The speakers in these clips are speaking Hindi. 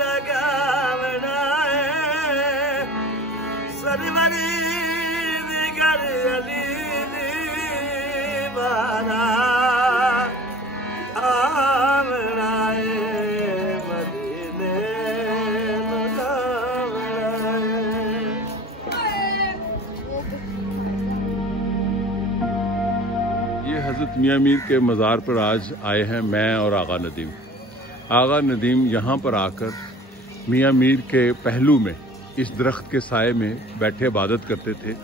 लगावना सरवरी दिगर अली दीवाना आवना मदीने हज़रत मियाँ मीर के मज़ार पर आज आए हैं मैं और आगा नदीम। आगा नदीम यहाँ पर आकर मियाँ मीर के पहलू में इस दरख्त के साए में बैठे इबादत करते थे।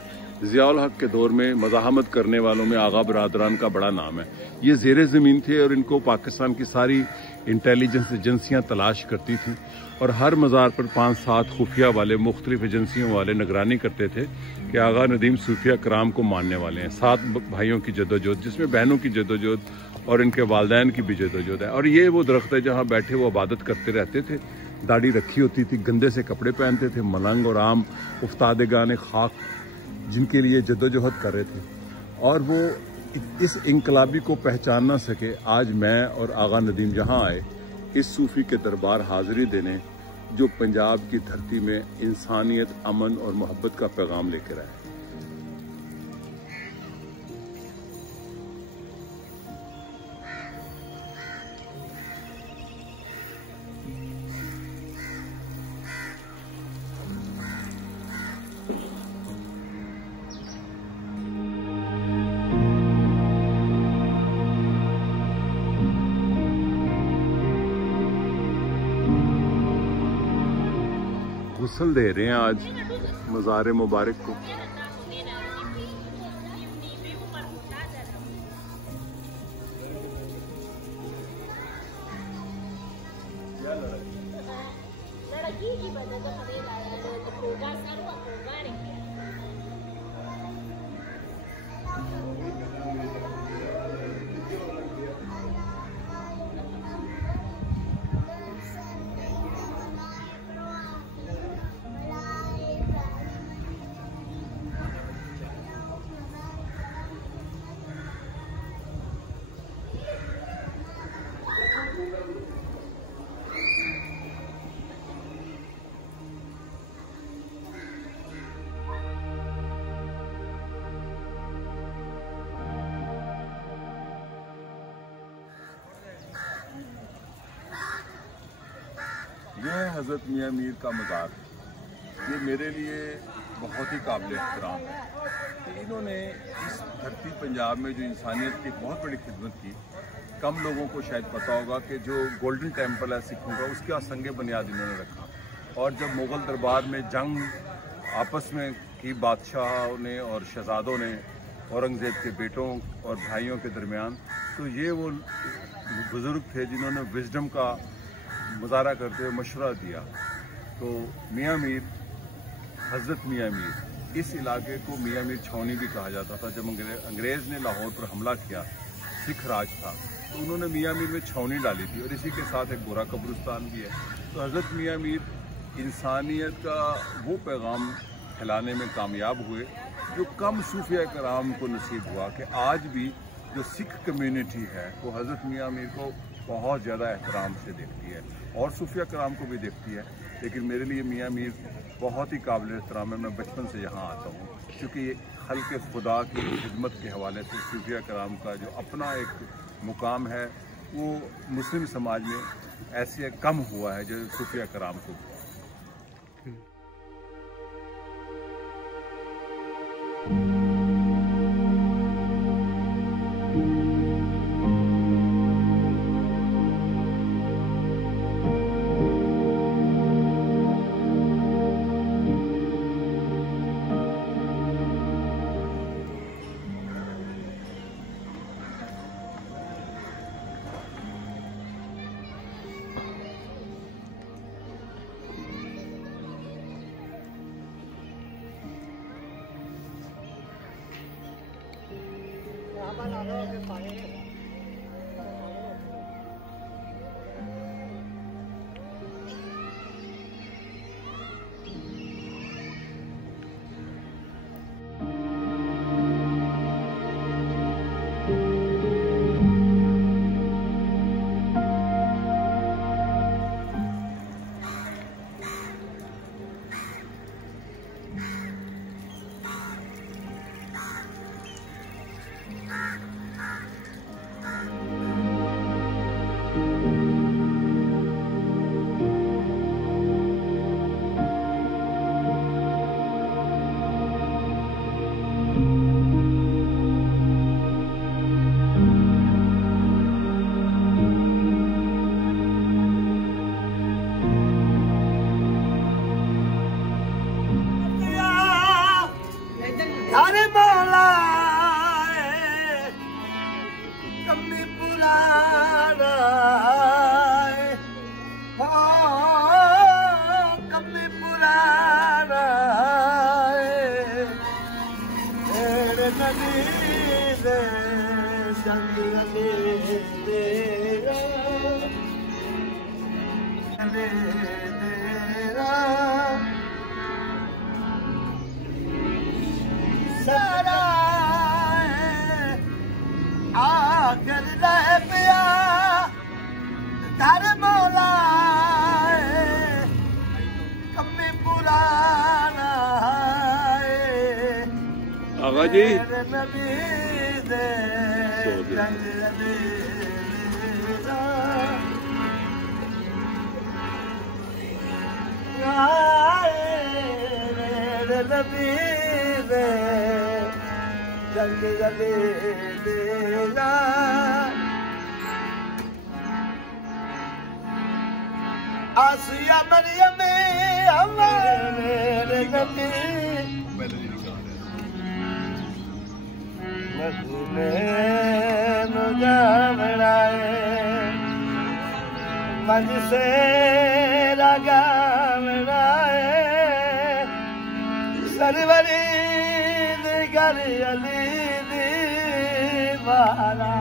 ज़ियाउल हक के दौर में मज़ाहमत करने वालों में आगा बरादरान का बड़ा नाम है। ये ज़ेरे ज़मीन थे और इनको पाकिस्तान की सारी इंटेलिजेंस एजेंसियाँ तलाश करती थीं और हर मज़ार पर 5-7 खुफिया वाले मुख्तलिफ एजेंसियों वाले निगरानी करते थे कि आगा नदीम सूफिया कराम को मानने वाले हैं। 7 भाइयों की जद्दोजहद, जिसमें बहनों की जद्दोजहद और इनके वालदैन की भी जद्दोजहद है। और ये वो दरख्त है जहाँ बैठे वो इबादत करते रहते थे। दाढ़ी रखी होती थी, गंदे से कपड़े पहनते थे, मलंग और आम उफ्तादेगान खाक जिनके लिए जद्दोजहद कर रहे थे। और वो इस इनकलाबी को पहचान ना सके। आज मैं और आगा नदीम यहाँ आए इस सूफी के दरबार हाजिरी देने जो पंजाब की धरती में इंसानियत, अमन और मोहब्बत का पैगाम लेकर आए। गुस्ल दे रहे हैं आज मज़ार मुबारक को। यह है हज़रत मियाँ मीर का मज़ार। ये मेरे लिए बहुत ही काबिल एहतराम है कि इन्होंने इस धरती पंजाब में जो इंसानियत की बहुत बड़ी खिदमत की। कम लोगों को शायद पता होगा कि जो गोल्डन टेम्पल है सिखों का, उसका संग बुनियाद इन्होंने रखा। और जब मुग़ल दरबार में जंग आपस में की बादशाहों ने और शहजादों ने औरंगज़ेब के बेटों और भाइयों के दरमियान, तो ये वो बुज़ुर्ग थे जिन्होंने विजडम का मुजाहरा करते हुए मशवरा दिया। तो मियाँ मीर, हज़रत मियाँ मीर, इस इलाके को मियाँ मीर छावनी भी कहा जाता था। जब अंग्रेज़ ने लाहौर पर हमला किया, सिख राज था, तो उन्होंने मियाँ मीर में छावनी डाली थी और इसी के साथ एक गोरा कब्रिस्तान भी है। तो हज़रत मियाँ मीर इंसानियत का वो पैगाम फैलाने में कामयाब हुए जो कम सूफिया कराम को नसीब हुआ कि आज भी जो सिख कम्युनिटी है वो हज़रत मियाँ मीर को बहुत ज़्यादा एहतराम से देखती है और सूफिया कराम को भी देखती है। लेकिन मेरे लिए मियाँ मीर बहुत ही काबिल एहतराम है। मैं बचपन से यहाँ आता हूँ क्योंकि खल्क़ खुदा की खिदमत के हवाले से सूफिया कराम का जो अपना एक मुकाम है वो मुस्लिम समाज में ऐसे कम हुआ है जो सूफिया कराम को हुआ। अली तेरा सारा आखिर रह पिया घर मौला कमी पुराना आगा जी नबी दे रंग अली नबी दे जंग जले देना आसिया मरियम हमारे नबी मदीने मुझे बनाए मंज से लगा बनाए सरवरी दिगर अली दीवाना